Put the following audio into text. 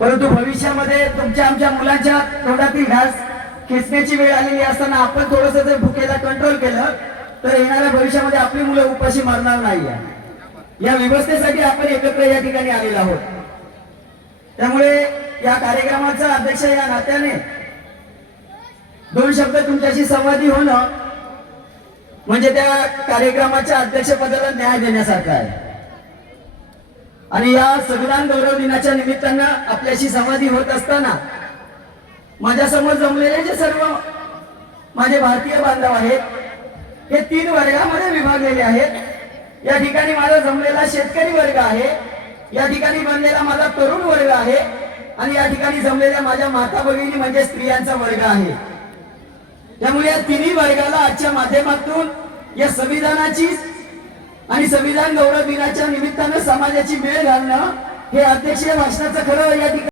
परंतु भविष्यामध्ये तुमच्या आमच्या मुलांच्या तोंडातील घास खेचण्याची वेळ आलेली असताना आपण थोडस जर भुकेला कंट्रोल केलं तर येणाऱ्या भविष्यामध्ये आपली मुलं उपाशी मरणार नाही. या व्यवस्थेसाठी आपण एकत्र या ठिकाणी आलेलो आहोत. त्यामुळे या कार्यक्रमाचा अध्यक्ष या नात्याने दोन शब्द तुमच्याशी संवादी होणं म्हणजे त्या कार्यक्रमाच्या अध्यक्षपदाला न्याय देण्यासारखं आहे. आणि या संविधान गौरव दिनाच्या निमित्तानं आपल्याशी संवादी होत असताना माझ्या समोर जमलेले जे सर्व माझे भारतीय बांधव आहेत हे 3 वर्गामध्ये विभागलेले आहेत. या ठिकाणी माझा जमलेला शेतकरी वर्ग आहे, या ठिकाणी बनलेला माझा तरुण वर्ग आहे आणि या ठिकाणी जमलेल्या माझ्या माता भगिनी म्हणजे स्त्रियांचा वर्ग आहे. त्यामुळे या तिन्ही वर्गाला आजच्या माध्यमातून या संविधानाची आणि संविधान गौरव दिनाच्या निमित्तानं समाजाची मेळ घालणं हे अध्यक्षीय भाषणाचं खरं या ठिकाणी